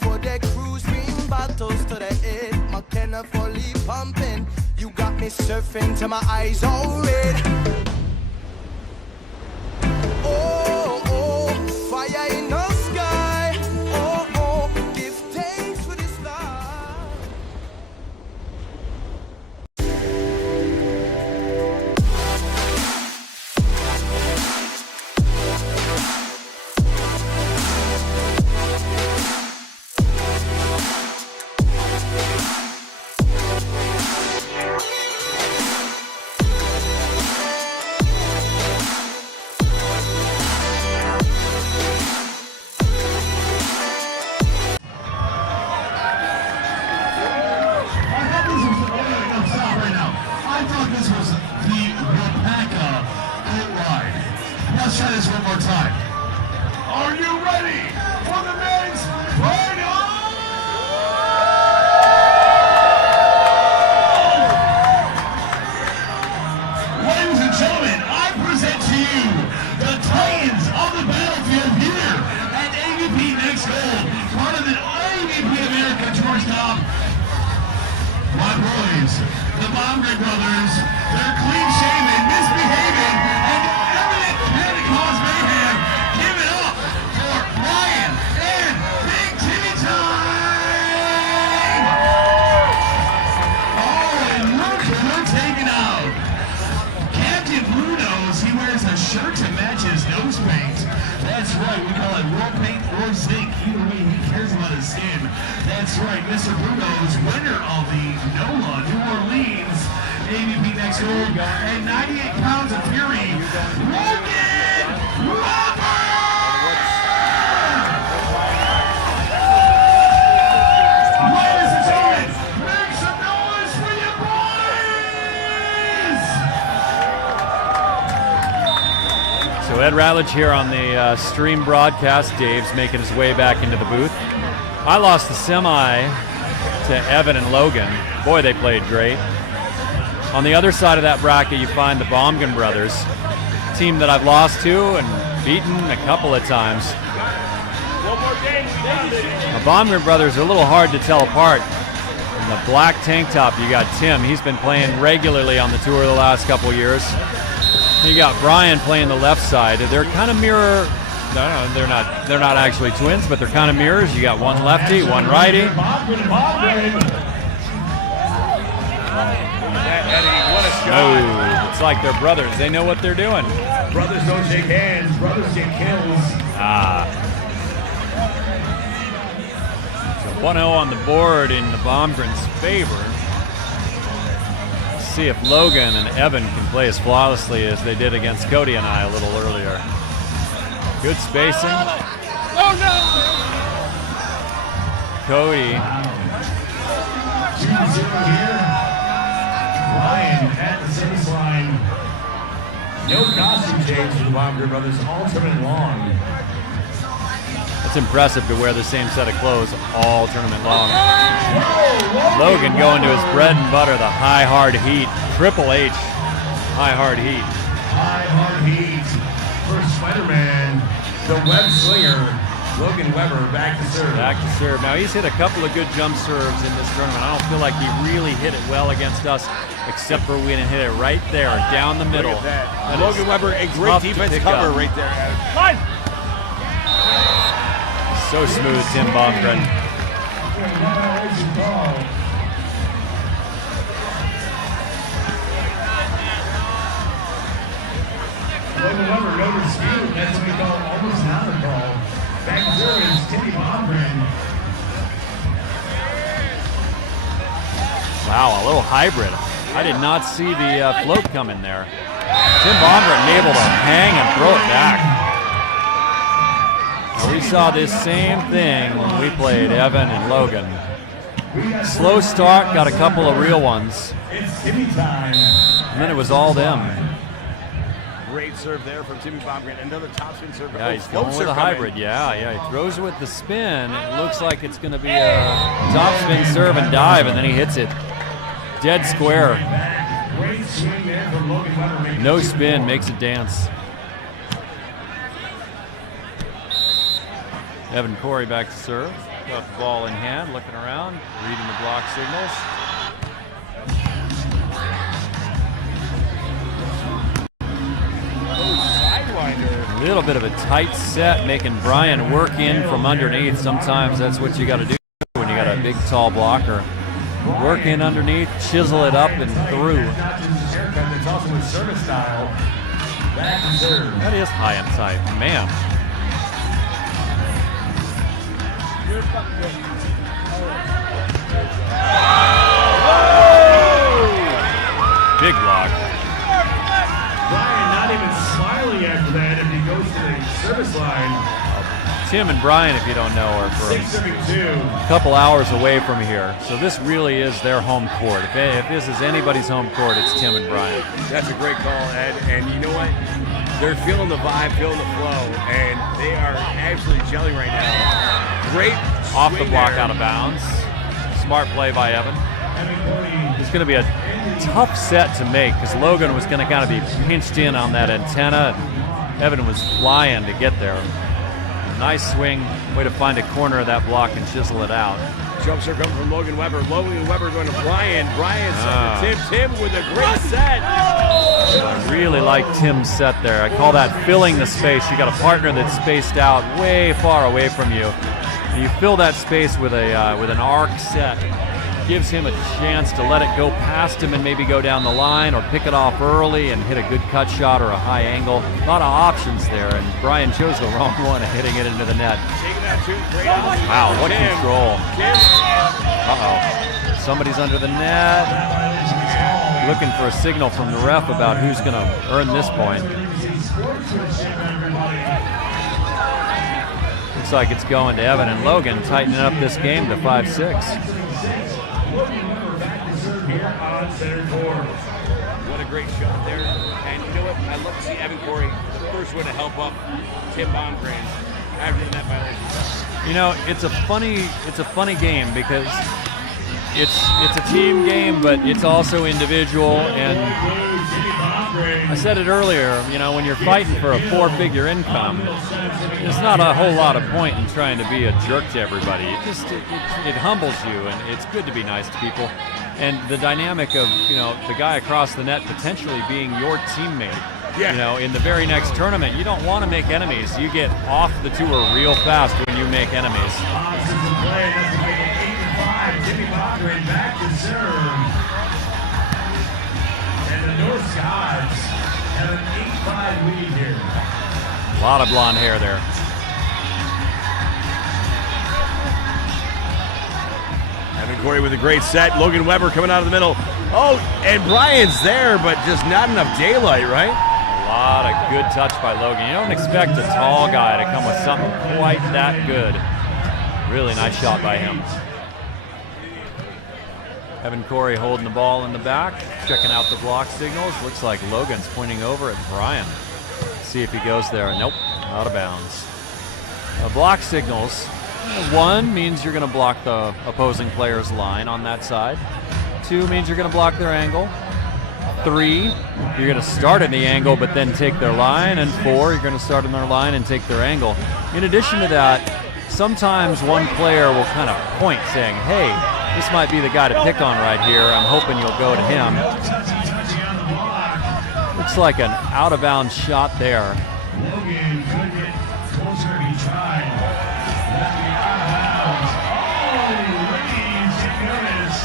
For the cruise, bring bottles to the head. McKenna fully pumping. You got me surfing till my eyes all red. Oh, oh, fire in the sky. Oh, oh, give thanks for this life. This was the Waupaca boat ride. Let's try this one more time. Are you ready for the men's final? Ladies and gentlemen, I present to you the Titans of the battlefield here at AVP Next Gold, part of the AVP America Tour Stop. My boys, the Baumgren brothers, they're clean-shaven, misbehaving, and evident Pentecost mayhem. Give it up for Ryan and Big Timmy Time! Oh, and look who we're taking out. Captain Blue Nose, he wears a shirt to match his nose paint. That's right, we call it war paint or zinc. Either way, he cares about his skin. That's right, Mr. Bruno's winner of the NOLA New Orleans AVP Next Gold and 98 pounds of fury, Logan Roberts! Ladies and gentlemen, make some noise for your boys! So Ed Ratledge here on the stream broadcast. Dave's making his way back into the booth. I lost the semi to Evan and Logan. Boy, they played great. On the other side of that bracket, you find the Baumgren brothers, a team that I've lost to and beaten a couple of times. The Baumgren brothers are a little hard to tell apart. In the black tank top, you got Tim. He's been playing regularly on the tour the last couple of years. You got Brian playing the left side. They're kind of mirror. No, they're not actually twins, but they're kind of mirrors. You got one lefty, one righty. Eddie, what a shot. Oh, it's like they're brothers. They know what they're doing. Brothers don't shake hands. Brothers shake kills. So 1-0 on the board in the Baumgren's favor. Let's see if Logan and Evan can play as flawlessly as they did against Cody and I a little earlier. Good spacing. Oh no! Cody. 2-0 here. Ryan at the service line. No costume change for the Baumgren brothers all tournament long. It's impressive to wear the same set of clothes all tournament long. Logan going to his bread and butter, the high hard heat. Triple H, high hard heat. High hard heat for Spider-Man, the web slinger. Logan Weber back to serve. Back to serve. Now he's hit a couple of good jump serves in this tournament. I don't feel like he really hit it well against us, except for we hit it right there, down the middle. Look at that. That Logan is Weber, a great tough to defense pick cover up. right there. Fine. So smooth, Tim Baumgren. Logan Weber, no dispute. That's what we call almost not a call. Back to serve is Timmy Baumgren. Wow, a little hybrid. I did not see the float come in there. Tim Baumgren able to hang and throw it back. Now, we saw this same thing when we played Evan and Logan. Slow start, got a couple of real ones, It's Timmy time. and then it was all them. Great serve there from Timmy Baumgren. Another topspin serve. Yeah, he's going with a hybrid. Yeah, he throws it with the spin. It looks like it's going to be a topspin serve and dive, and then he hits it dead square. Great swing there from Logan Weber. No spin, makes it dance. Evan Corey back to serve. Got the ball in hand, looking around, reading the block signals. A little bit of a tight set, making Brian work in from underneath. Sometimes that's what you got to do when you got a big, tall blocker. Work in underneath, chisel it up and through. It's also a service style. Back to serve. That is high and tight, man. Big block. Brian not even smiling after that if he goes to the service line. Tim and Brian, if you don't know, are from 6-2. a couple hours away from here. So this really is their home court. If this is anybody's home court, it's Tim and Brian. That's a great call, Ed. And you know what? They're feeling the vibe, feeling the flow, and they are absolutely gelling right now. Great Off the swing block, there. out of bounds. Smart play by Evan. It's going to be a tough set to make because Logan was going to kind of be pinched in on that antenna, and Evan was flying to get there. Nice swing, way to find a corner of that block and chisel it out. Jump serve coming from Logan Weber. Logan Weber going to Brian. Brian set to Tim. Tim with a great set. I really like Tim's set there. I call that filling the space. You got a partner that's spaced out way far away from you. And you fill that space with an arc set. Gives him a chance to let it go past him and maybe go down the line or pick it off early and hit a good cut shot or a high angle. A lot of options there, and Brian chose the wrong one of hitting it into the net. Taking that too. Great out. Wow, what Tim. control. Tim. Uh-oh. Somebody's under the net. Looking for a signal from the ref about who's going to earn this point. Looks like it's going to Evan and Logan, tightening up this game to 5-6. What a great shot there. And you know what? I love to see Evan Corey, the first one to help up Tim Baumgren after the net violation. You know, it's a funny game because it's a team game, but it's also individual. And I said it earlier, you know, when you're fighting for a four-figure income, there's not a whole lot of point in trying to be a jerk to everybody. It humbles you, and it's good to be nice to people. And the dynamic of, you know, the guy across the net potentially being your teammate. Yeah. You know, in the very next tournament, you don't want to make enemies. You get off the tour real fast when you make enemies. Scots have an 8-5 lead here. A lot of blonde hair there. Evan Corey with a great set. Logan Weber coming out of the middle. Oh, and Brian's there, but just not enough daylight, right? A lot of good touch by Logan. You don't expect a tall guy to come with something quite that good. Really nice shot by him. Evan Corey holding the ball in the back, checking out the block signals. Looks like Logan's pointing over at Brian. See if he goes there. Nope, out of bounds. Block signals. 1 means you're going to block the opposing player's line on that side. 2 means you're going to block their angle. 3, you're going to start in the angle but then take their line. And 4, you're going to start in their line and take their angle. In addition to that, sometimes one player will kind of point saying, hey, this might be the guy to pick on right here. I'm hoping you'll go to him. Looks like an out-of-bounds shot there. Logan could get closer. He tried. Left me out of bounds. Oh, ladies, take notice.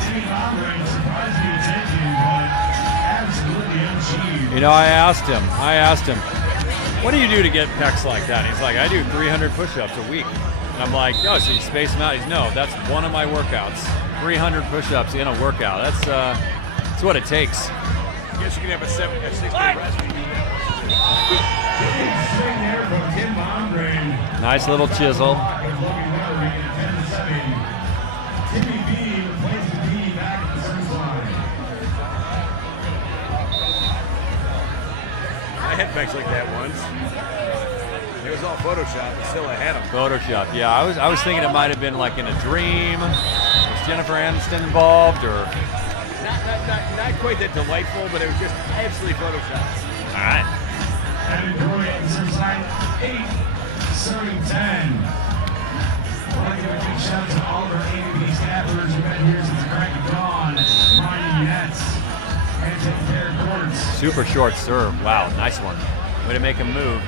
Timmy Bomber surprisingly taken, but absolutely unachieved. You know, I asked him, what do you do to get pecs like that? And he's like, I do 300 push-ups a week. And I'm like, oh, so you space them out? He's, no, that's one of my workouts. 300 push-ups in a workout. That's what it takes. I guess you can have a 6-day rest. There from Tim Bomber. Nice little chisel. Timmy B replaces B back at the service line. I had pecs like that once. It was all Photoshop, but still I had them. Photoshop, yeah. I was thinking it might have been like in a dream. Was Jennifer Aniston involved, or? Not quite that delightful, but it was just absolutely Photoshopped. All right. Evan Corey at the service line, 8, serving 10. I want to give a big shout out to all of our AVP staffers who've been here since the crack of dawn. Ryan Nets and taking care of courts. Super short serve. Wow, nice one. Way to make him move.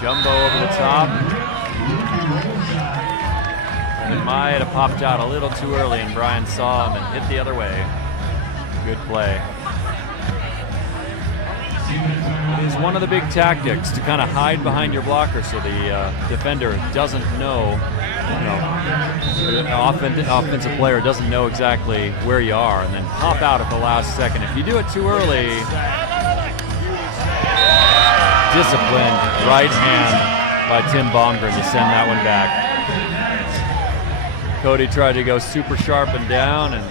Jumbo over the top. And it might have popped out a little too early, and Brian saw him and hit the other way. Good play. It is one of the big tactics to kind of hide behind your blocker so the defender doesn't know, the offensive player doesn't know exactly where you are, and then pop out at the last second. If you do it too early, disciplined right hand by Tim Bongren to send that one back. Cody tried to go super sharp and down, and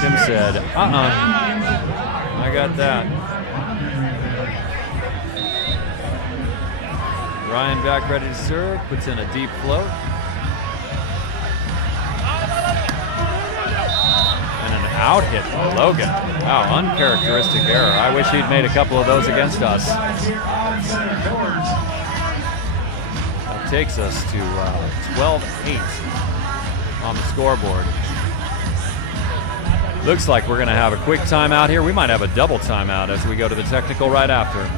Tim said, I got that. Ryan back ready to serve, puts in a deep float. And an out hit by Logan. Wow, uncharacteristic error. I wish he'd made a couple of those against us. That takes us to 12-8 on the scoreboard. Looks like we're going to have a quick timeout here. We might have a double timeout as we go to the technical right after.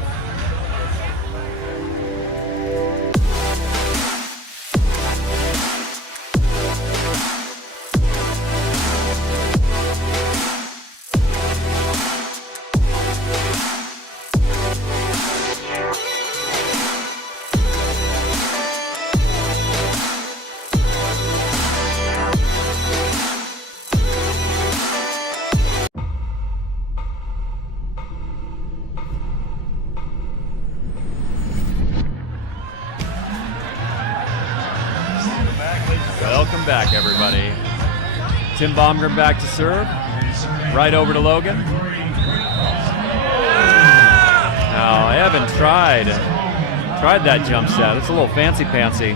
Welcome back, everybody. Tim Baumgren back to serve. Right over to Logan. Now, Evan tried that jump set. It's a little fancy-pantsy.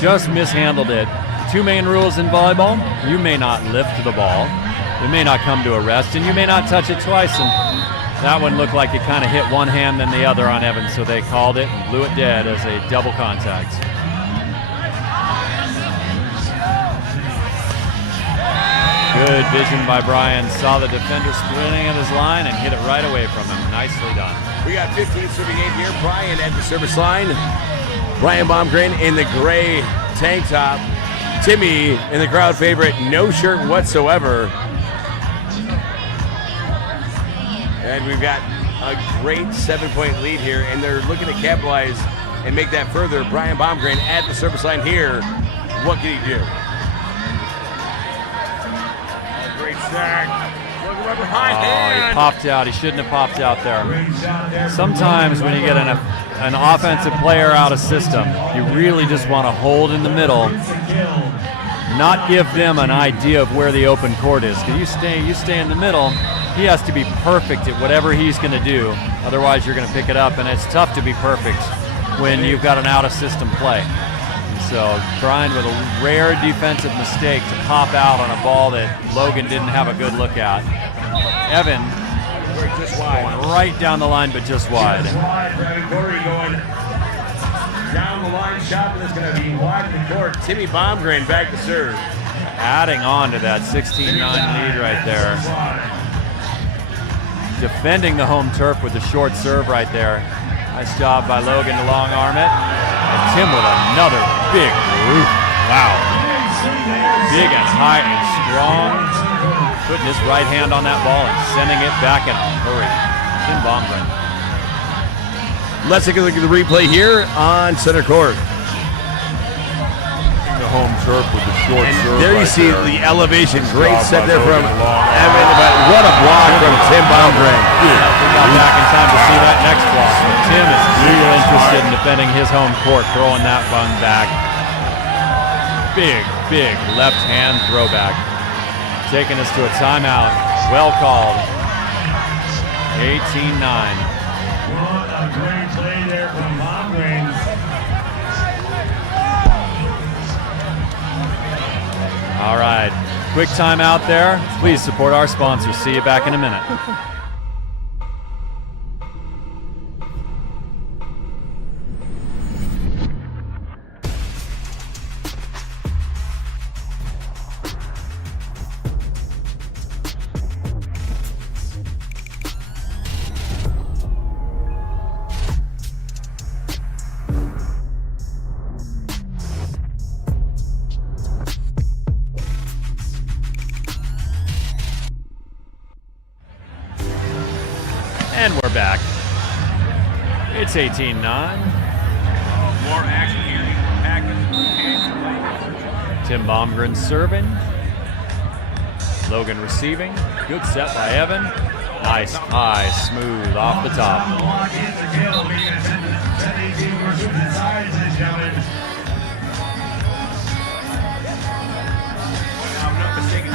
Just mishandled it. 2 main rules in volleyball. You may not lift the ball. It may not come to a rest, and you may not touch it twice. And that one looked like it kind of hit one hand then the other on Evan, so they called it and blew it dead as a double contact. Good vision by Brian. Saw the defender sprinting at his line and hit it right away from him. Nicely done. We got 15 serving game here. Brian at the service line. Brian Baumgren in the gray tank top. Timmy in the crowd favorite, no shirt whatsoever. And we've got a great 7-point lead here, and they're looking to capitalize and make that further. Brian Baumgren at the service line here. What can he do? Oh, great sack. He popped out. He shouldn't have popped out there. Sometimes when you get an offensive player out of system, you really just want to hold in the middle, not give them an idea of where the open court is. Because you stay in the middle, he has to be perfect at whatever he's going to do. Otherwise, you're going to pick it up, and it's tough to be perfect when you've got an out-of-system play. So Brian with a rare defensive mistake to pop out on a ball that Logan didn't have a good look at. Evan just wide. Going right down the line, but just wide. Evan Corey going down the line, shot that's going to be wide in the court. Timmy Baumgren back to serve. Adding on to that 16-9 lead right there. Defending the home turf with the short serve right there. Nice job by Logan to long arm it. And Tim with another big roof. Wow. Big and high and strong. Putting his right hand on that ball and sending it back in a hurry. Tim Baumgren. Let's take a look at the replay here on center court. The home turf with the short serve. There you see the elevation. Great set there from Evan, but what a block from Tim Baumgren. We got back in time to see that next block. Tim is real interested in defending his home court, throwing that one back. Big left hand throwback. Taking us to a timeout. Well called. 18-9. What a great play there from Baumgren. All right. Quick timeout there. Please support our sponsors. See you back in a minute. And we're back. It's 18-9. More action here. Tim Baumgren serving. Logan receiving. Good set by Evan. Nice, high, smooth, off the top. I'm not mistaken.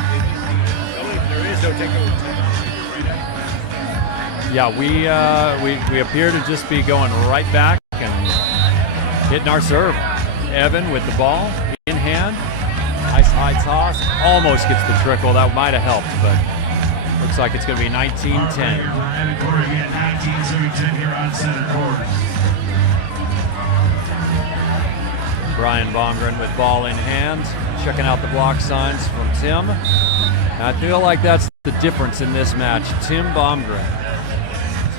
There is no takeover. Yeah, we appear to just be going right back and hitting our serve. Evan with the ball in hand. Nice high toss. Almost gets the trickle. That might have helped, but looks like it's going to be 19-10. Evan Corey again, 19-10 here on center court. Brian Baumgren with ball in hand. Checking out the block signs from Tim. I feel like that's the difference in this match. Tim Baumgren.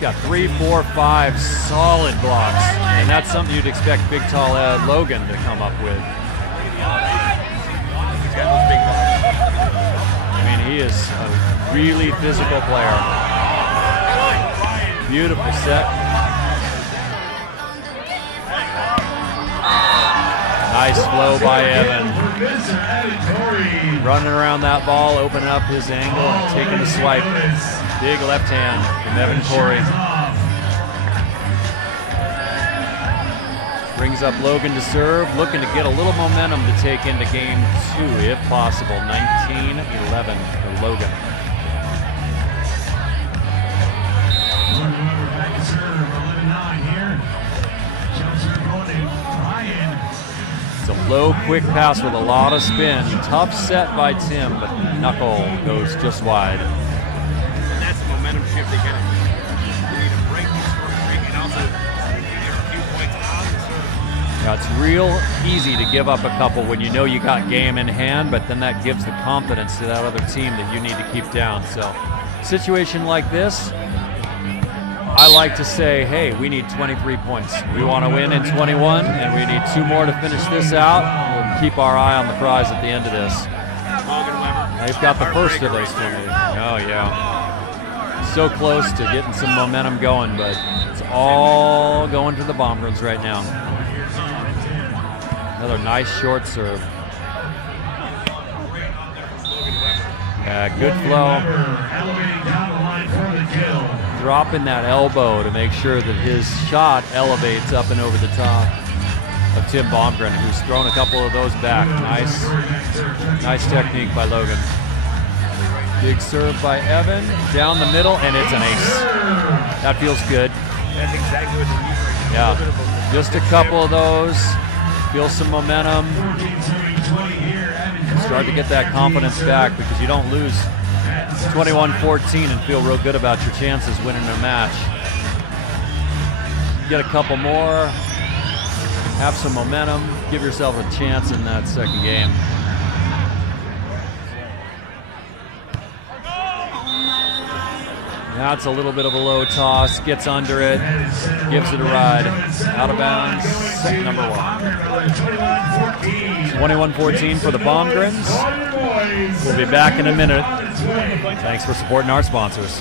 Got 3, 4, 5 solid blocks, and that's something you'd expect big, tall Logan to come up with. I mean, he is a really physical player. Beautiful set. Nice flow by Evan. Running around that ball, opening up his angle, and taking the swipe. Big left hand from Evan Corey. Brings up Logan to serve, looking to get a little momentum to take into game 2, if possible. 19-11 for Logan. Back to serve, 11-9 here. Jumps going to Brian. It's a low, quick pass with a lot of spin. Tough set by Tim, but knuckle goes just wide. Momentum shift, they kind of need to break this score streak and also get a few points on the serve. Now, it's real easy to give up a couple when you know you got game in hand, but then that gives the confidence to that other team that you need to keep down. So, situation like this, I like to say, hey, we need 23 points. We want to win in 21, and we need 2 more to finish this out. We'll keep our eye on the prize at the end of this. They've got the first of those for me. Oh, yeah. So close to getting some momentum going, but it's all going to the Bomberins right now. Another nice short serve. Good flow. Dropping that elbow to make sure that his shot elevates up and over the top of Tim Baumgren, who's thrown a couple of those back. Nice technique by Logan. Big serve by Evan, down the middle, and it's an ace. That feels good. That's exactly what they need right now. Yeah, just a couple of those. Feel some momentum. Start to get that confidence back, because you don't lose 21-14 and feel real good about your chances winning a match. Get a couple more, have some momentum, give yourself a chance in that second game. That's a little bit of a low toss, gets under it, gives it a ride. Out of bounds, set number 1. 21-14 for the Baumgrens. We'll be back in a minute. Thanks for supporting our sponsors.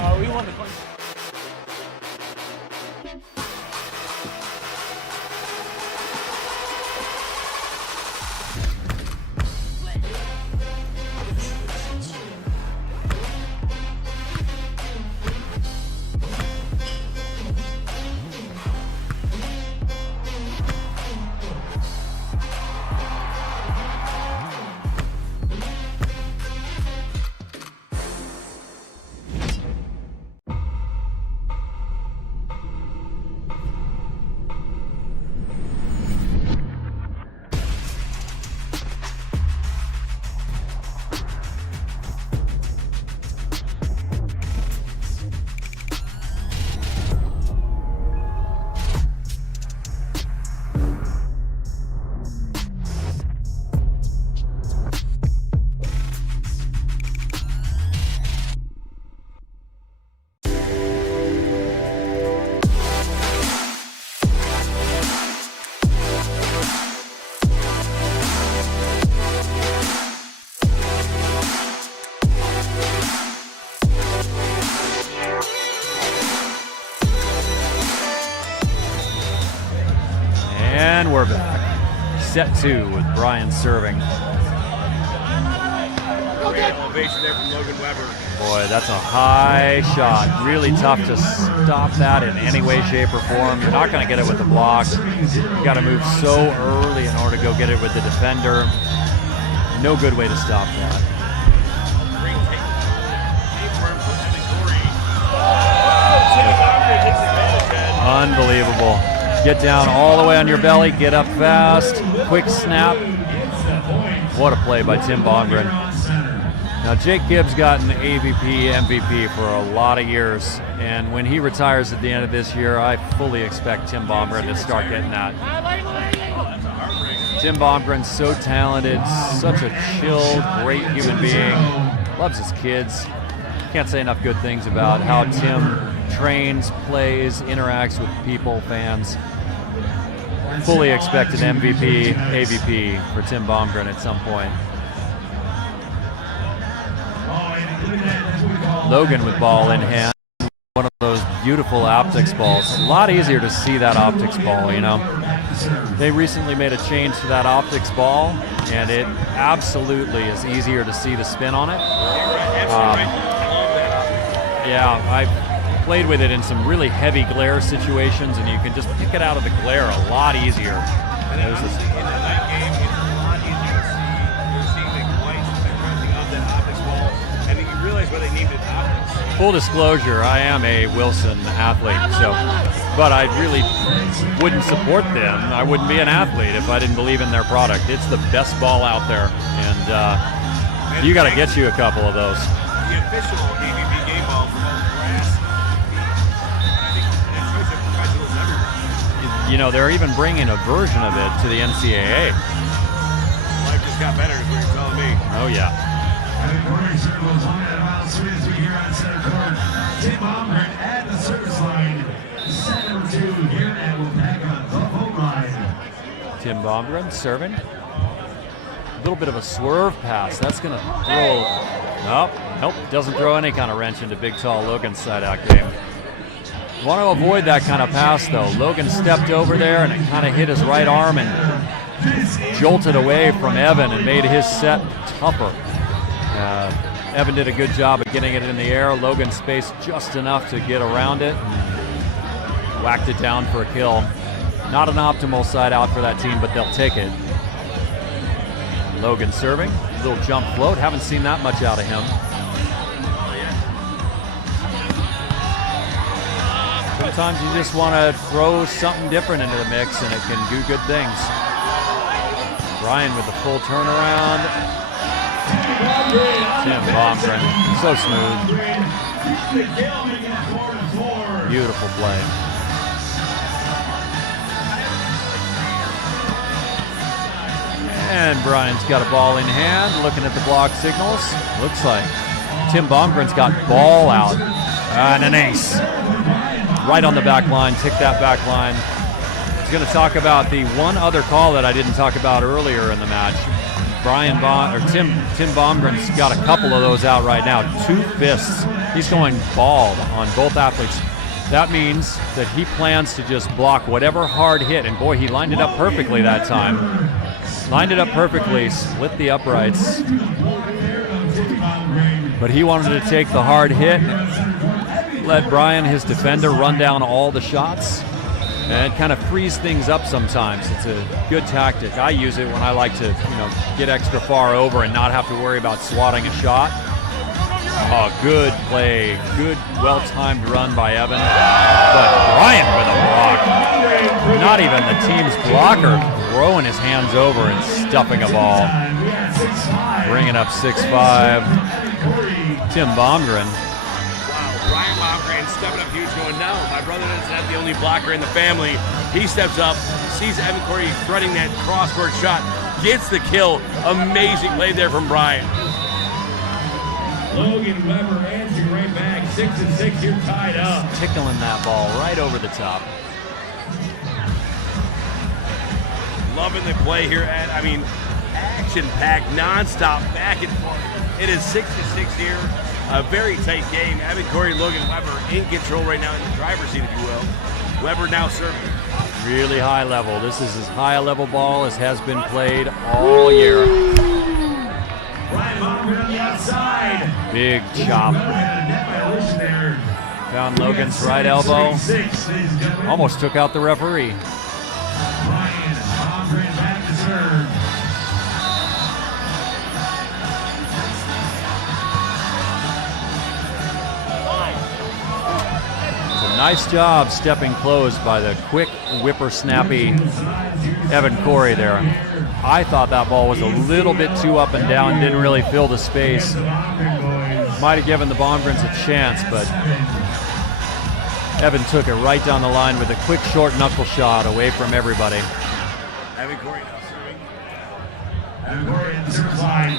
And we're back. Set 2 with Brian serving. Elevation there from Logan Weber. Boy, that's a high shot. Really tough to stop that in any way, shape, or form. You're not going to get it with the block. You got to move so early in order to go get it with the defender. No good way to stop that. Unbelievable. Get down all the way on your belly, get up fast, quick snap. What a play by Tim Baumgren. Now Jake Gibbs got an AVP, MVP for a lot of years, and when he retires at the end of this year, I fully expect Tim Baumgren to start getting that. Tim Baumgren's so talented, such a chill, great human being, loves his kids. Can't say enough good things about how Tim trains, plays, interacts with people, fans. Fully expect an MVP, AVP for Tim Baumgren at some point. Logan with ball in hand. One of those beautiful optics balls. A lot easier to see that optics ball, you know. They recently made a change to that optics ball, and it absolutely is easier to see the spin on it. Yeah, I played with it in some really heavy glare situations, and you can just pick it out of the glare a lot easier. And then honestly, in the night game, it's a lot easier to see. You're seeing the lights reflecting off that optics ball, and then you realize why they named it optics. Full disclosure, I am a Wilson athlete, but I really wouldn't support them. I wouldn't be an athlete if I didn't believe in their product. It's the best ball out there, and you got to get you a couple of those. The official AVP game ball for both grass, I think it shows that professionals everywhere. You know, they're even bringing a version of it to the NCAA. Life just got better, is what you're telling me. Oh, yeah. Tim Baumgren at the service line. Set number 2 here at Waupaca, the home line. Tim Baumgren serving. A little bit of a swerve pass. That's going to throw. Nope. Nope, doesn't throw any kind of wrench into big, tall Logan's side out game. Want to avoid that kind of pass, though. Logan stepped over there, and it kind of hit his right arm and jolted away from Evan and made his set tougher. Evan did a good job of getting it in the air. Logan spaced just enough to get around it and whacked it down for a kill. Not an optimal side out for that team, but they'll take it. Logan serving, little jump float. Haven't seen that much out of him. Sometimes you just want to throw something different into the mix and it can do good things. Brian with the full turnaround. Tim Baumgren, so smooth. Beautiful play. And Brian's got a ball in hand, looking at the block signals. Looks like Tim Baumgren's got ball out. And an ace. Right on the back line, tick that back line. I was going to talk about the one other call that I didn't talk about earlier in the match. Tim Baumgren's got a couple of those out right now. 2 fists. He's going bald on both athletes. That means that he plans to just block whatever hard hit. And boy, he lined it up perfectly that time. Lined it up perfectly, split the uprights. But he wanted to take the hard hit, let Brian, his defender, run down all the shots and kind of freeze things up sometimes. It's a good tactic. I use it when I like to, get extra far over and not have to worry about swatting a shot. Oh, good play. Good, well-timed run by Evan. But Brian with a block. Not even the team's blocker throwing his hands over and stuffing a ball. Bringing up 6'5". Tim Baumgren. Brian Baumgren stepping up huge, going, no, my brother isn't not the only blocker in the family. He steps up, sees Evan Corey threading that crosscourt shot, gets the kill. Amazing play there from Brian. Logan Weber answering right back. 6-6, you're tied up. Tickling that ball right over the top. Loving the play here, Ed. I mean, action-packed, nonstop, back and forth. It is 6-6 here. A very tight game. Evan Corey, Logan Weber in control right now in the driver's seat, if you will. Weber now serving. Really high level. This is as high a level ball as has been played all year. Brian Baumgren on the outside. Big chop. Found Logan's right elbow. Almost took out the referee. Brian Baumgren back to serve. Nice job stepping close by the quick, whippersnappy Evan Corey there. I thought that ball was a little bit too up and down, didn't really fill the space. Might have given the Baumgrens a chance, but Evan took it right down the line with a quick, short knuckle shot away from everybody. Evan Corey now serving. Evan Corey in the service line.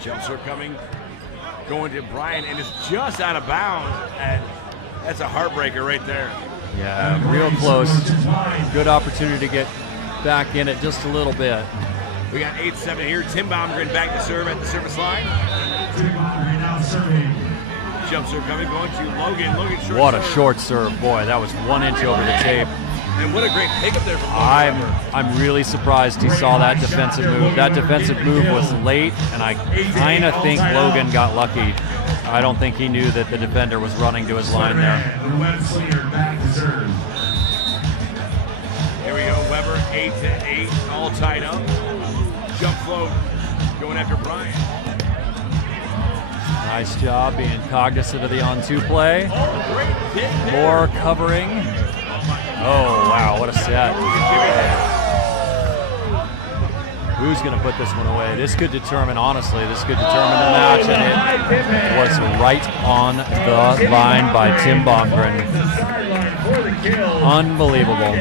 Jump serve coming. Going to Brian, and it's just out of bounds. And that's a heartbreaker right there. Yeah, real close. Good opportunity to get back in it just a little bit. We got 8-7 here. Tim Baumgren back to serve at the service line. Tim Baumgren now serving. Jump serve coming, going to Logan. Logan short What a serve. short serve. Boy, that was 1 inch over the tape. And what a great pickup there from Logan. I'm really surprised he saw that defensive move. That defensive move was late, and I kind of think Logan got lucky. I don't think he knew that the defender was running to his line there. The web slinger back to serve. Here we go, Weber, 8-8, all tied up. Jump float, going after Brian. Nice job being cognizant of the on-2 play. Great pick there. More covering. Oh, wow, what a set. Who's going to put this one away? This could determine, honestly, this could determine the match, and it was right on the line by Tim Baumgren. Unbelievable.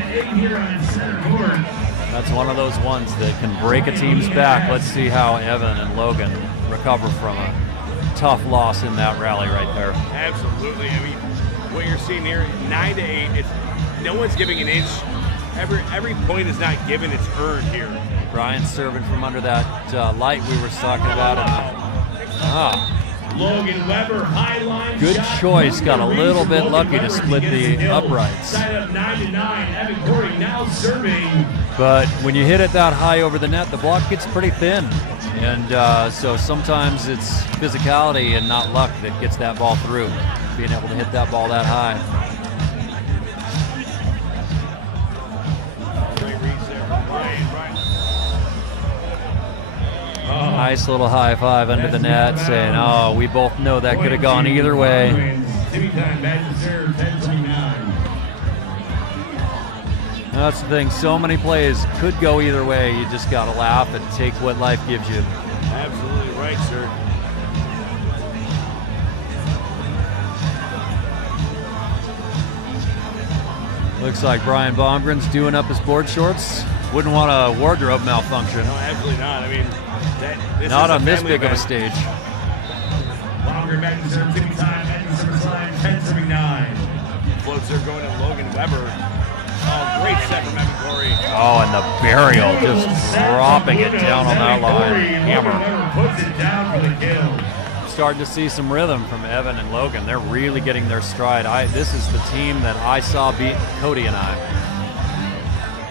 That's one of those ones that can break a team's back. Let's see how Evan and Logan recover from a tough loss in that rally right there. Absolutely. I mean, what you're seeing here, 9-8, it's, no one's giving an inch. Every point is not given, it's earned here. Brian serving from under that light we were talking about. Logan Weber, high line Good shot. choice. Got a little bit lucky to split the uprights. Tied up 9-9. Evan Corey now serving. But when you hit it that high over the net, the block gets pretty thin. And so sometimes it's physicality and not luck that gets that ball through. Being able to hit that ball that high. Great reach there from Brian. Nice little high five under the net saying, oh, we both know that could have gone either way. That's the thing, so many plays could go either way. You just got to laugh and take what life gives you. Absolutely right, sir. Looks like Brian Baumgren's doing up his board shorts. Wouldn't want a wardrobe malfunction. No, absolutely not. I mean, not on this big of a stage. Longer back to serve, tippy time, at the service line, 10-9. Floats there going to Logan Weber. Oh, great set from Evan Corey. Oh, and the burial, just dropping it down on that line. Hammer. Puts it down for the kill. Starting to see some rhythm from Evan and Logan. They're really getting their stride. This is the team that I saw beat Cody and I.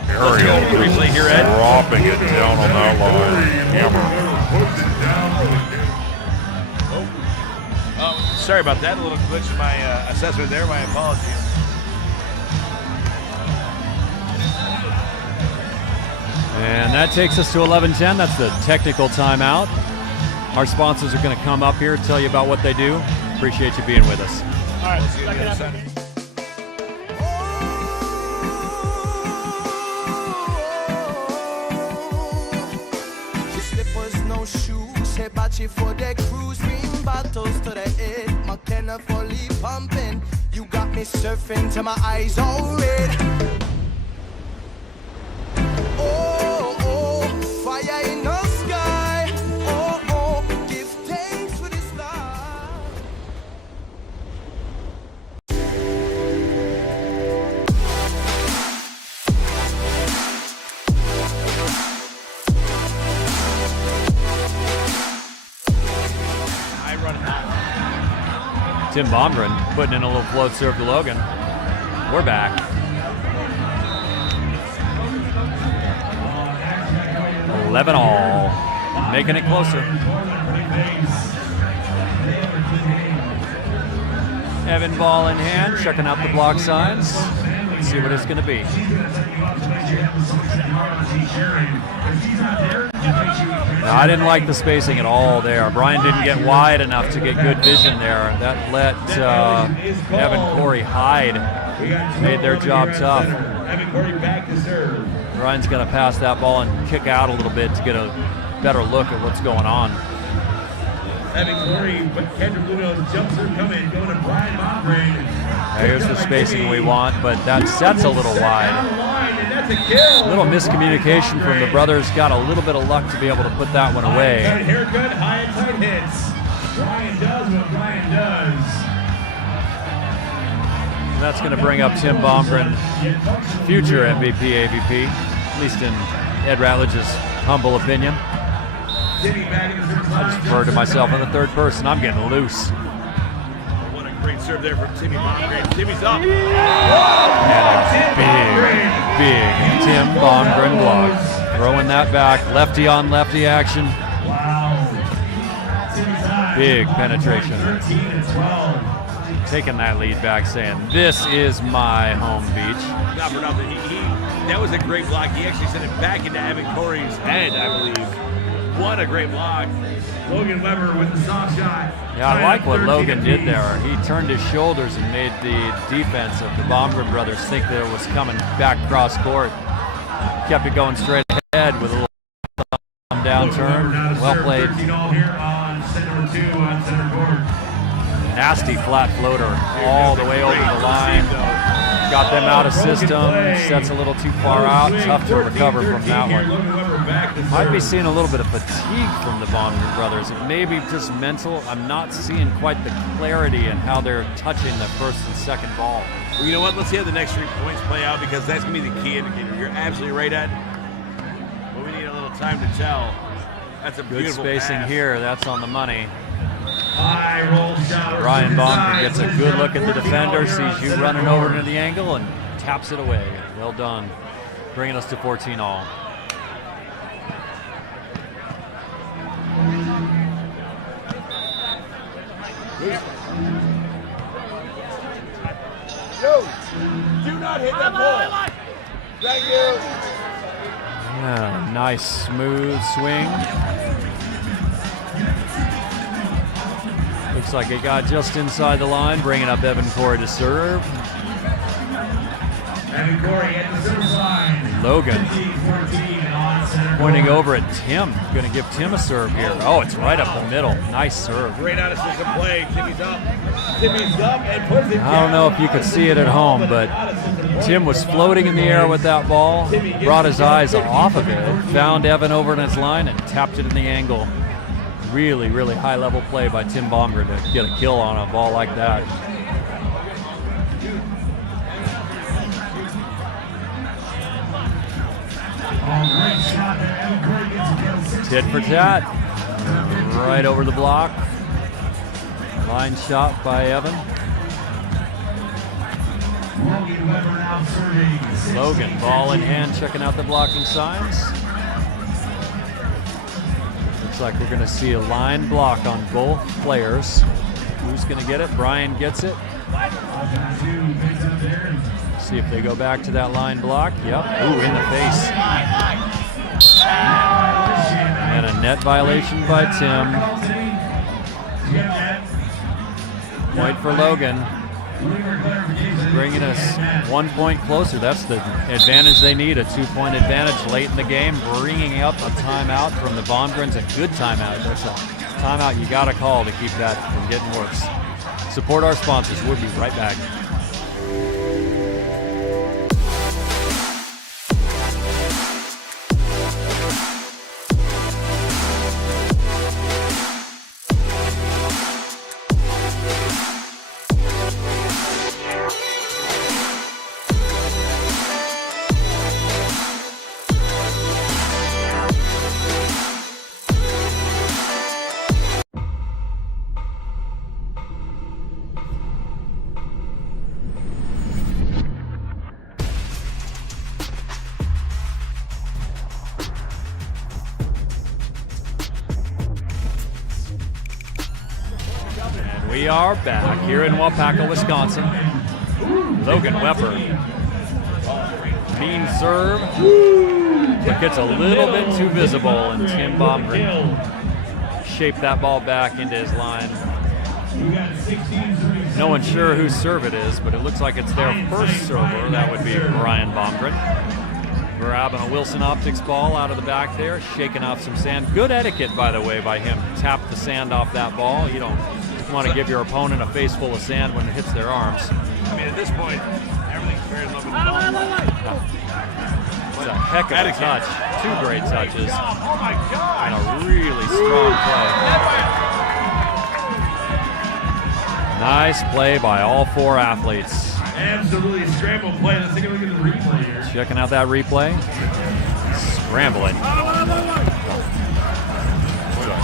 Let's go briefly here, Ed. Dropping it down on that line. Hammer. Oh, sorry about that. A little glitch in my assessment there. My apologies. And that takes us to 11:10. That's the technical timeout. Our sponsors are going to come up here and tell you about what they do. Appreciate you being with us. All right, let's see you on the other side. No shoes, Hibachi for the cruise, green bottles to the head, McKenna fully pumping. You got me surfing till my eyes all red. Oh, oh, fire in the sky. Oh, oh, give thanks for this life. Tim Baumgren putting in a little float serve to Logan. We're back. 11-all, making it closer. Evan ball in hand, checking out the block signs. Let's see what it's going to be. No, I didn't like the spacing at all there. Brian didn't get wide enough to get good vision there. That let Evan Corey hide. Made their job tough. Brian's going to pass that ball and kick out a little bit to get a better look at what's going on. Evan Corey, but Kendrick Blumenau's jumps are coming, going to Brian Baumgren. Here's the spacing we want, but that set's a little wide. A little miscommunication from the brothers. Got a little bit of luck to be able to put that one away. High and tight haircut, high and tight hits. Brian does what Brian does. And that's going to bring up Tim Baumgren, future MVP, AVP, at least in Ed Ratledge's humble opinion. I just refer to myself in the third person. I'm getting loose. What a great serve there from Timmy Baumgren. Timmy's up. And a big Tim Baumgren block. Throwing that back. Lefty on lefty action. Big penetration. Taking that lead back, saying, this is my home beach. Not for nothing. That was a great block. He actually sent it back into Evan Corey's head, I believe. What a great block. Logan Weber with the soft shot. Yeah, I like what Logan did there. He turned his shoulders and made the defense of the Baumgren brothers think that it was coming back cross court. Kept it going straight ahead with a little thumb down turn. Well played. Nasty flat floater all the way over the line. Got them out of system. Sets a little too far out. Tough to recover from that one. Might be seeing a little bit of fatigue from the Baumgren brothers. It may be just mental. I'm not seeing quite the clarity in how they're touching the first and second ball. Well, you know what? Let's see how the next 3 points play out, because that's going to be the key indicator. You're absolutely right, Ed. But we need a little time to tell. That's a Good beautiful spacing pass. here. That's on the money. Brian Baumgren gets a good look at the defender, sees you running over into the angle, and taps it away. Well done. Bringing us to 14 all. Yo, do not hit that ball. Thank you. Yeah, nice smooth swing. Looks like it got just inside the line, bringing up Evan Corey to serve. Evan Corey at the service line. Logan 15-14 on center. pointing over at Tim. Going to give Tim a serve here. Oh, it's right up the middle. Nice serve. Great out-of-system play. Timmy's up. Timmy's up and puts it down. I don't know if you could see it at home, but Tim was floating in the air with that ball, brought his eyes off of it, found Evan over in his line, and tapped it in the angle. Really, really high-level play by Tim Baumgren to get a kill on a ball like that. Tit for tat. Right over the block. Line shot by Evan. Logan, ball in hand, checking out the blocking signs. Looks like we're going to see a line block on both players. Who's going to get it? Brian gets it. See if they go back to that line block. Yep. Ooh, in the face. And a net violation by Tim. Point for Logan. Bringing us 1 point closer. That's the advantage they need, a 2-point advantage late in the game. Bringing up a timeout from the Baumgrens, a good timeout. That's a timeout you got to call to keep that from getting worse. Support our sponsors. We'll be right back. We are back here in Waupaca, Wisconsin. Logan Wepper. Mean serve. But gets a little bit too visible, and Tim Baumgren shaped that ball back into his line. No one's sure whose serve it is, but it looks like it's their first server. That would be Brian Baumgren. Grabbing a Wilson Optics ball out of the back there, shaking off some sand. Good etiquette, by the way, by him. Tap the sand off that ball. You don't want to give your opponent a face full of sand when it hits their arms. I mean, at this point, everything's very low with the ball. It's a heck of a touch. Two great touches. Oh my God! And a really strong play. Nice play by all four athletes. Absolutely scramble play. Let's take a look at the replay here. Checking out that replay. Scrambling.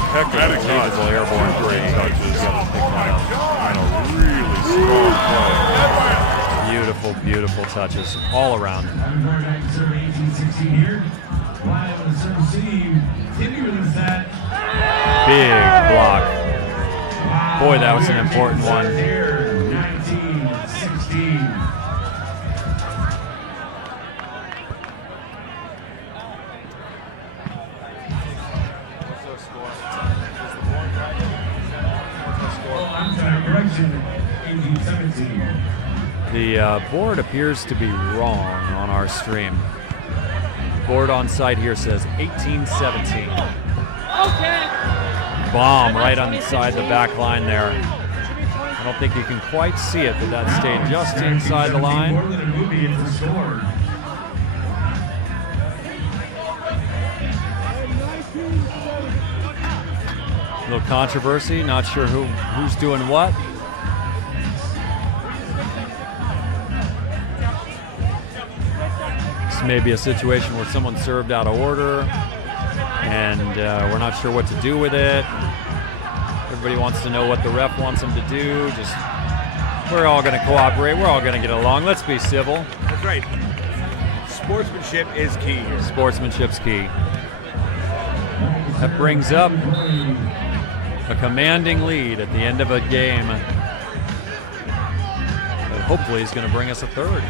Heck of a touch. Airborne great touches. And a really strong play. Beautiful, beautiful touches all around. Big block. Boy, that was an important one. The board appears to be wrong on our stream. The board on site here says 18-17. Bomb right inside the back line there. I don't think you can quite see it, but that stayed just inside the line. Little controversy, not sure who's doing what. This may be a situation where someone served out of order and we're not sure what to do with it. Everybody wants to know what the ref wants them to do. Just we're all going to cooperate. We're all going to get along. Let's be civil. That's right. Sportsmanship is key. Sportsmanship's key. That brings up a commanding lead at the end of a game. That hopefully is going to bring us a third.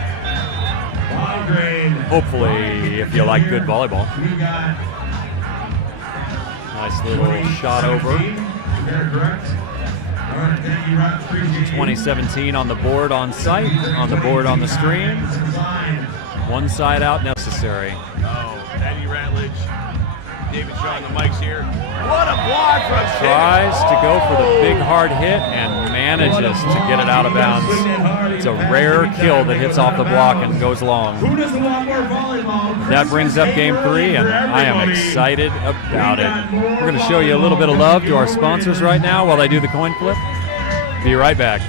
Hopefully, if you like good volleyball. Nice little shot over. 2017 on the board on site, on the board on the stream. One side out necessary. Oh, Eddie Ratledge. David Shaw on the mics here. What a block from Tries to go for the big hard hit and manages to get it out of bounds. It's a rare kill that hits off the block and goes long. That brings up game 3, and I am excited about it. We're going to show you a little bit of love to our sponsors right now while they do the coin flip. Be right back.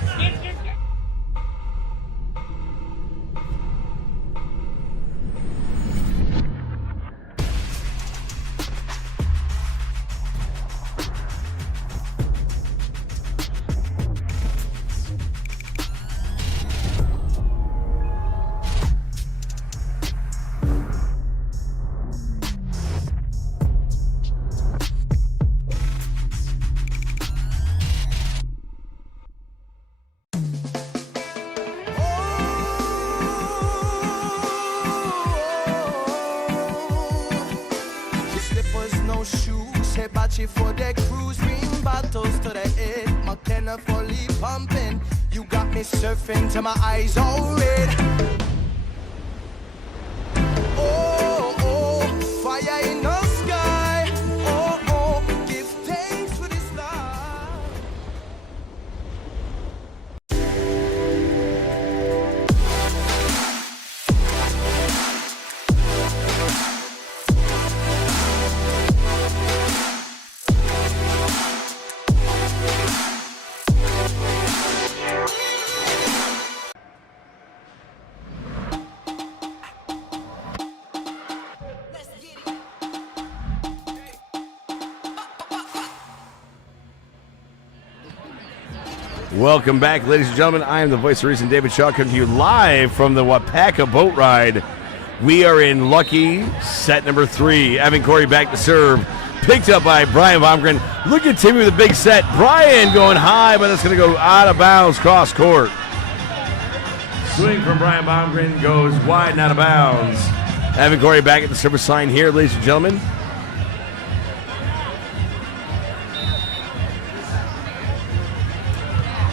For the cruise, ring bottles to the head, McKenna fully pumping. You got me surfing till my eyes all red. Oh, oh, fire in the sky. Oh, oh, give thanks for this life. Welcome back, ladies and gentlemen. I am the voice of reason, David Shaw, coming to you live from the Waupaca boat ride. We are in lucky set number 3. Evan Corey back to serve. Picked up by Brian Baumgren. Look at Timmy with a big set. Brian going high, but it's going to go out of bounds cross court. Swing from Brian Baumgren goes wide and out of bounds. Evan Corey back at the service line here, ladies and gentlemen.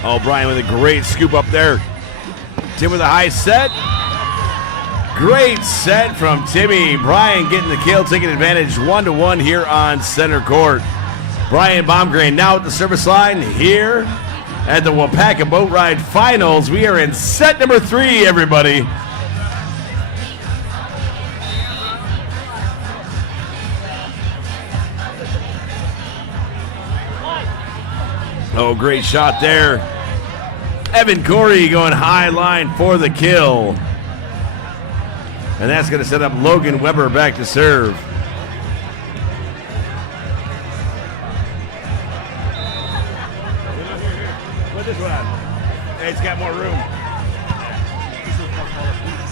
Oh, Brian with a great scoop up there. Tim with a high set. Great set from Timmy. Brian getting the kill, taking advantage 1-1 here on center court. Brian Baumgren now at the service line here at the Waupaca Boat Ride Finals. We are in set number 3, everybody. Oh, great shot there. Evan Corey going high line for the kill. And that's going to set up Logan Weber back to serve. Put this one on. Hey, it's got more room.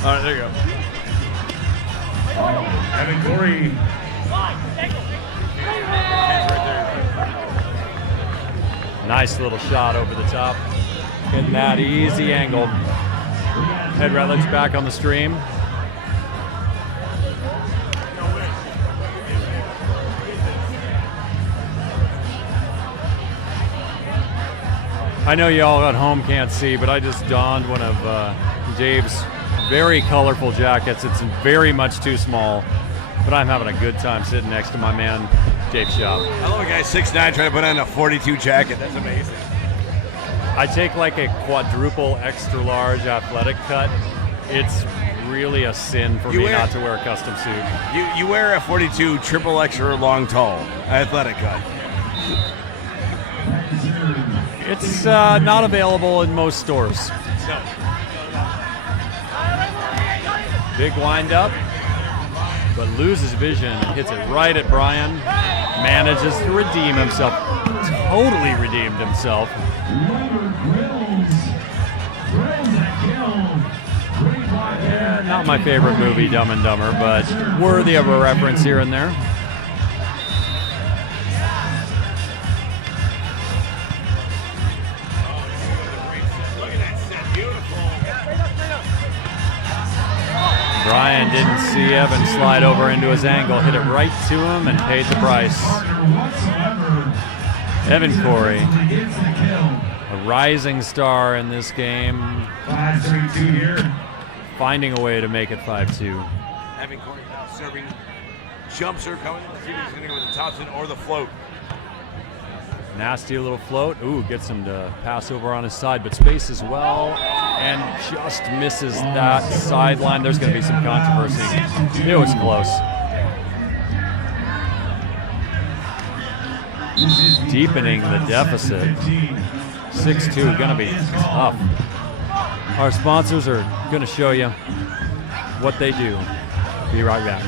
All right, there you go. Evan Corey. Nice little shot over the top. Getting that easy angle. Ed Rutledge back on the stream. I know you all at home can't see, but I just donned one of Dave's very colorful jackets. It's very much too small, but I'm having a good time sitting next to my man, Dave Shaw. I love a guy 6'9" trying to put on a 42 jacket. That's amazing. I take like a quadruple extra large athletic cut. It's really a sin for me not to wear a custom suit. You wear a 42 triple extra long tall athletic cut. It's not available in most stores. No. Big wind up, but loses vision and hits it right at Brian. Manages to redeem himself. totally redeemed himself. Yeah, not my favorite movie, Dumb and Dumber, but worthy of a reference here and there. Brian didn't see Evan slide over into his angle, hit it right to him, and paid the price. Evan Corey, a rising star in this game, 5-3-2 here. finding a way to make it 5-2. Evan Corey now serving. Jump serve coming. Let's see if he's going to go with the top spin or the float. Nasty little float. Ooh, gets him to pass over on his side, but spaces well and just misses that sideline. There's going to be some controversy. It was close. Deepening the deficit. 6-2, going to be tough. Our sponsors are going to show you what they do. Be right back.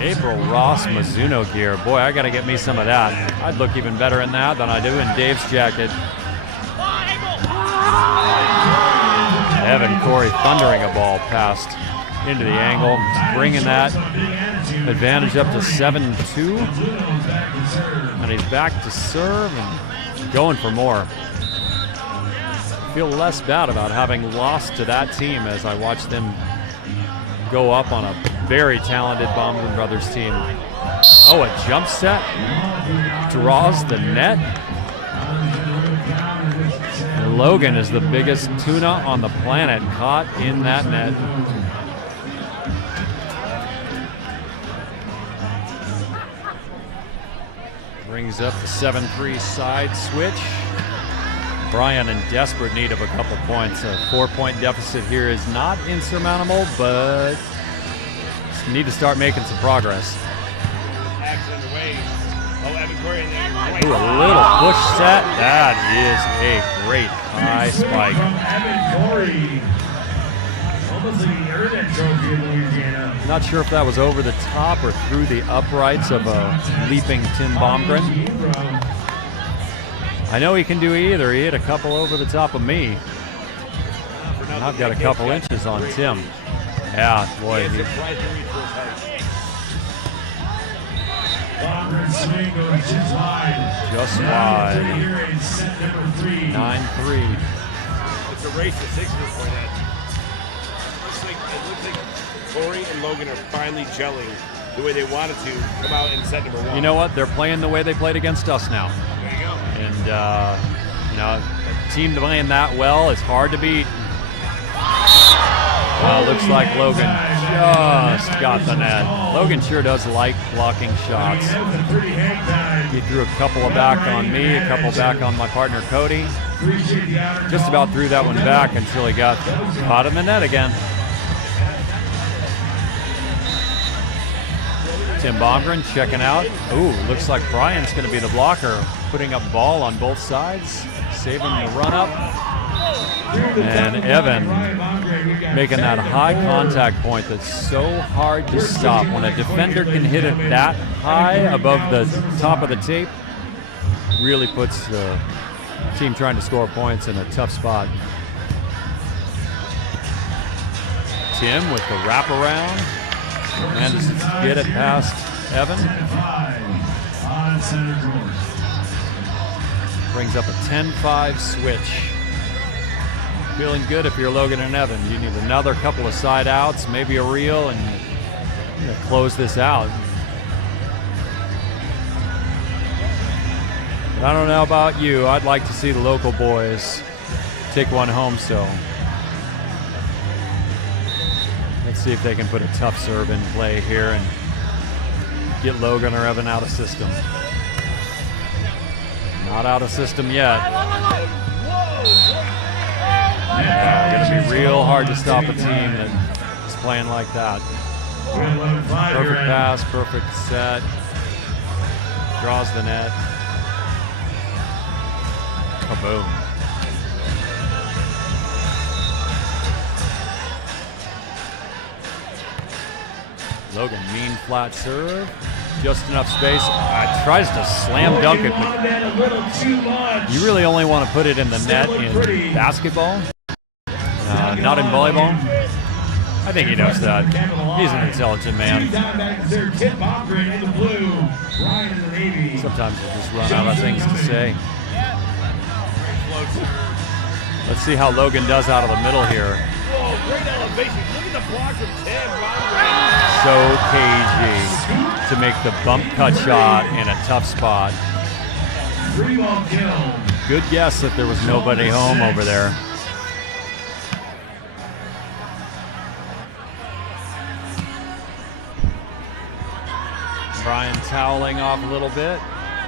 April Ross Mizuno gear. Boy, I got to get me some of that. I'd look even better in that than I do in Dave's jacket. Evan Corey thundering a ball past into the angle, bringing that advantage up to 7-2. And he's back to serve and going for more. I feel less bad about having lost to that team as I watch them go up on a very talented Baumgarten Brothers team. Oh, a jump set draws the net. And Logan is the biggest tuna on the planet caught in that net. Brings up the 7-3 side switch. Brian in desperate need of a couple points. A 4-point deficit here is not insurmountable, but need to start making some progress. Ooh, a little push set. That is a great high spike. Not sure if that was over the top or through the uprights of a leaping Tim Baumgarten. I know he can do either. He hit a couple over the top of me. And I've got a couple inches on Tim. Yeah, boy. Just wide. 9-3. It's a race to 6 at this point. It looks like Corey and Logan are finally gelling the way they wanted to come out in set number 1. You know what? They're playing the way they played against us now. There you go. And, a team playing that well is hard to beat. Looks like Logan just got the net. Logan sure does like blocking shots. He threw a couple back on me, a couple back on my partner Cody. Just about threw that one back until he got caught in the net again. Tim Baumgarten checking out. Ooh, looks like Brian's going to be the blocker, putting up ball on both sides, saving the run up. And Evan making that high contact point that's so hard to stop. When a defender can hit it that high above the top of the tape, really puts the team trying to score points in a tough spot. Tim with the wraparound. Manages to get it past Evan. Brings up a 10-5 switch. Feeling good if you're Logan and Evan. You need another couple of side outs, maybe a reel, and close this out. I don't know about you. I'd like to see the local boys take one home still. Let's see if they can put a tough serve in play here and get Logan or Evan out of system. Not out of system yet. Yeah, going to be real hard to stop a team that's playing like that. Perfect pass, perfect set. Draws the net. Kaboom. Logan, mean flat serve. Just enough space. Tries to slam dunk it, but you really only want to put it in the net in basketball, not in volleyball. I think he knows that. He's an intelligent man. Sometimes he'll just run out of things to say. Let's see how Logan does out of the middle here. Great elevation. Look at the block from Tim. So cagey to make the bump cut shot in a tough spot. Good guess that there was nobody home over there. Brian toweling off a little bit.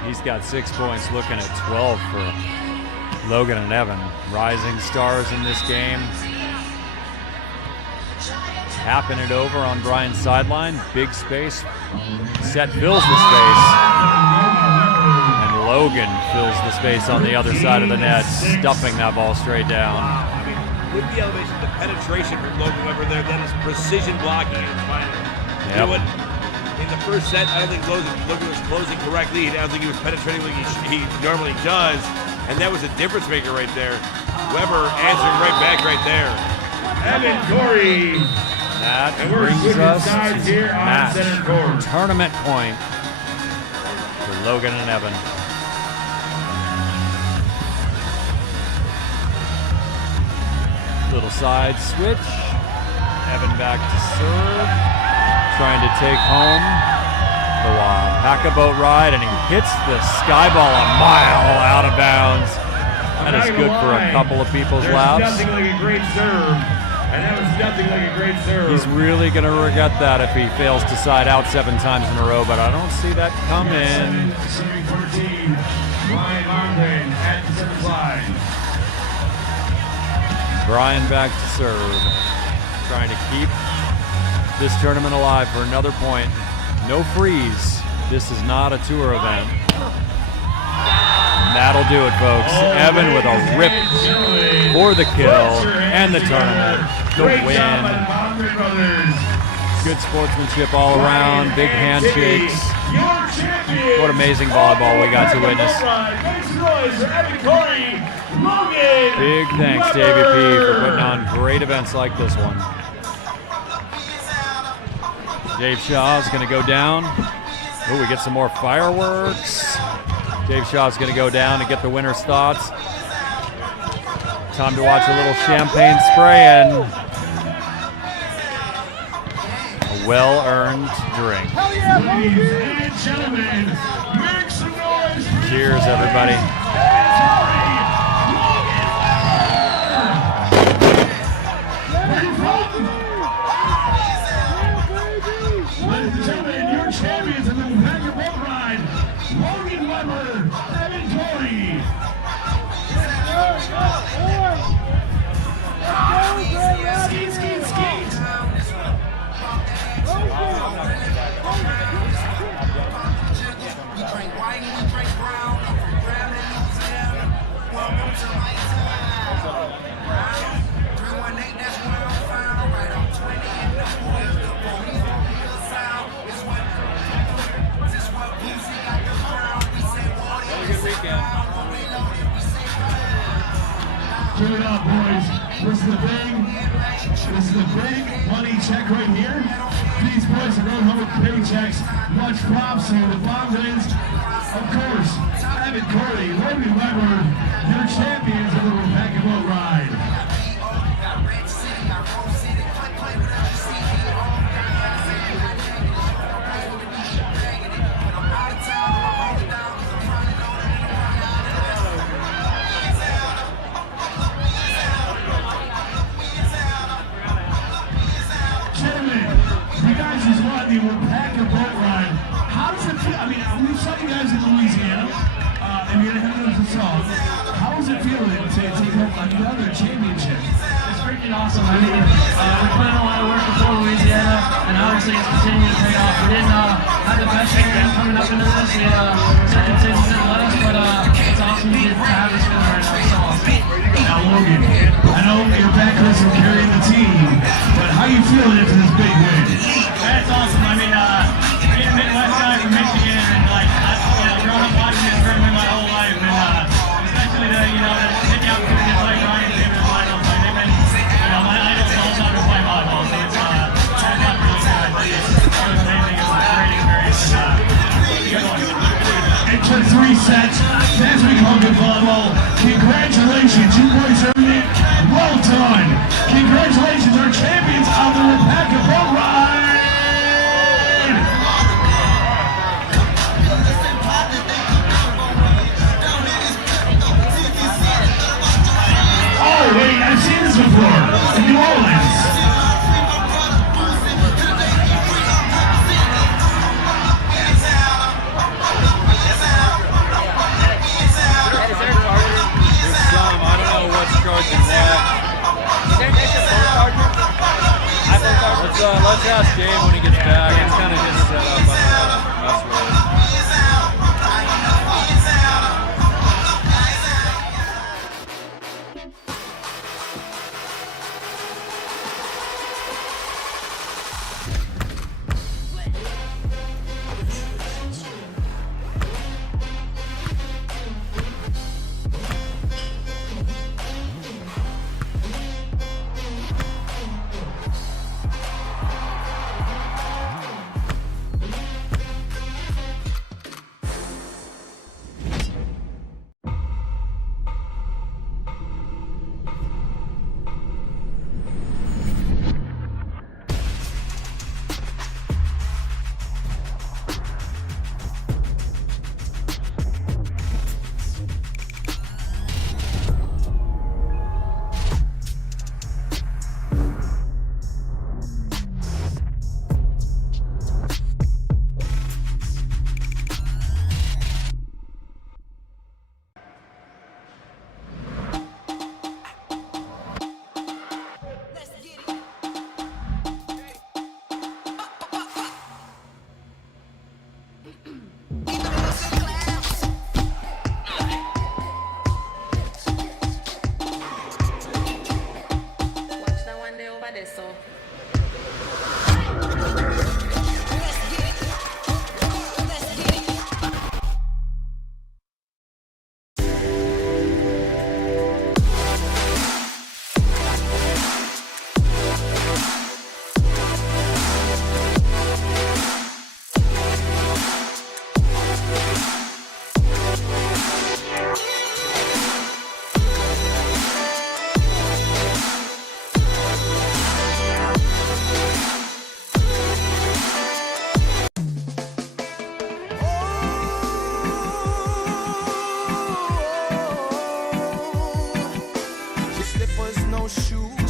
He's got 6 points, looking at 12 for Logan and Evan. Rising stars in this game. Tapping it over on Brian's sideline. Big space. Set fills the space. And Logan fills the space on the other side of the net, stuffing that ball straight down. I mean, with the elevation, the penetration from Logan Weber there, that is precision blocking and finding. You know what? In the first set, I don't think Logan was closing correctly. I don't think he was penetrating like he normally does. And that was a difference maker right there. Weber answering right back right there. Evan Corey. That brings us to match tournament point for Logan and Evan. Little side switch. Evan back to serve. Trying to take home the Waupaca boat ride, and he hits the sky ball a mile out of bounds. That is good for a couple of people's laps. Nothing like a great serve, and that was nothing like a great serve. He's really going to regret that if he fails to side out 7 times in a row, but I don't see that coming. Serving 14, Brian Martin at the center side. Brian back to serve, trying to keep this tournament alive for another point. No freeze. This is not a tour event. That'll do it, folks. Evan with a rip for the kill and the tournament. The win. Good sportsmanship all around. Big handshakes. What amazing volleyball we got to witness. Big thanks to AVP for putting on great events like this one. Dave Shaw is going to go down. Oh, we get some more fireworks. Dave Shaw is going to go down and get the winner's thoughts. Time to watch a little champagne spraying. A well-earned drink. Ladies and gentlemen, make some noise. Cheers, everybody. Ladies and gentlemen, your champions of the Waupaca boat ride, Logan Weber, Evan Corey. Skeet, skeet, skeet. Give it up, boys. This is the big money check right here. These boys are going home with paychecks. Much props to the Bombings. Of course, Evan Corey, Logan Weber, your champions of the Waupaca boat ride. the Waupaca boat ride. How does it feel? I mean, we saw you guys in Louisiana, and you're going to have the song. How does it feel to take home another championship? It's freaking awesome. I mean, we put in a lot of work before Louisiana, and obviously it's continuing to pay off. We didn't have the best year coming up into this. The circumstances didn't let us, but it's awesome to have this feeling right now. It's so awesome. Now, Logan, I know your backers are carrying the team, but how you feeling after this big win? That's awesome. I mean, being a Midwest guy from Michigan, and like, growing up watching this tournament my whole life, and especially to hit the opportunity to play Ryan and David in the finals. Like, they've been, my idols all the time to play volleyball. So it's not really good, but it's amazing. It's a great experience. Good one. It took 3 sets. That's what we call good volleyball. Congratulations, you boys earned it. Well done. Congratulations, our champions of the Waupaca boat ride. Oh wait, I've seen this before in New Orleans. Let's ask Dave when he gets back. It's kind of his setup. That's really.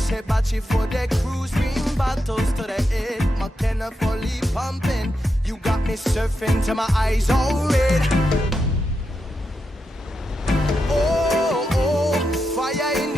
Hibachi for the cruise, green bottles to the head, McKenna fully pumping. You got me surfing till my eyes all red. Oh, oh, fire in